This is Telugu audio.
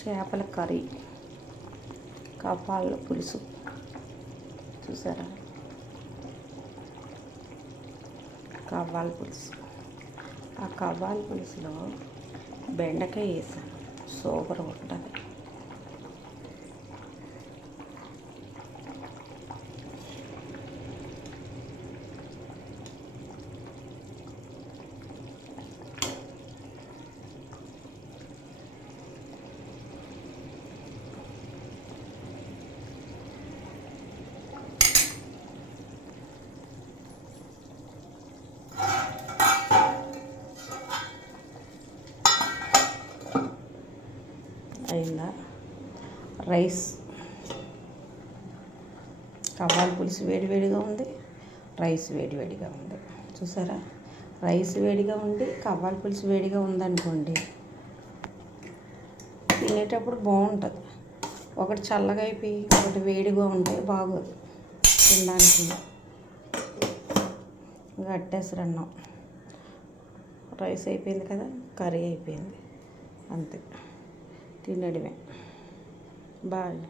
చేపల కర్రీ, కవ్వాళ్ళ పులుసు చూసారా, కవ్వాల పులుసు. ఆ కవ్వాల పులుసులో బెండకాయ వేసాను, సూపర్ ఉంటుంది. అయిందా? రైస్, కవ్వాల పులుసు వేడివేడిగా ఉంది, రైస్ వేడివేడిగా ఉంది. చూసారా, రైస్ వేడిగా ఉండి కవ్వాల పులుసు వేడిగా ఉందనుకోండి, తినేటప్పుడు బాగుంటుంది. ఒకటి చల్లగా అయిపోయి ఒకటి వేడిగా ఉంటే బాగోదు తినడానికి. ఇంకా అట్టేసరి అన్నం, రైస్ అయిపోయింది కదా, కర్రీ అయిపోయింది, అంతే, తినడమే. బాయ్.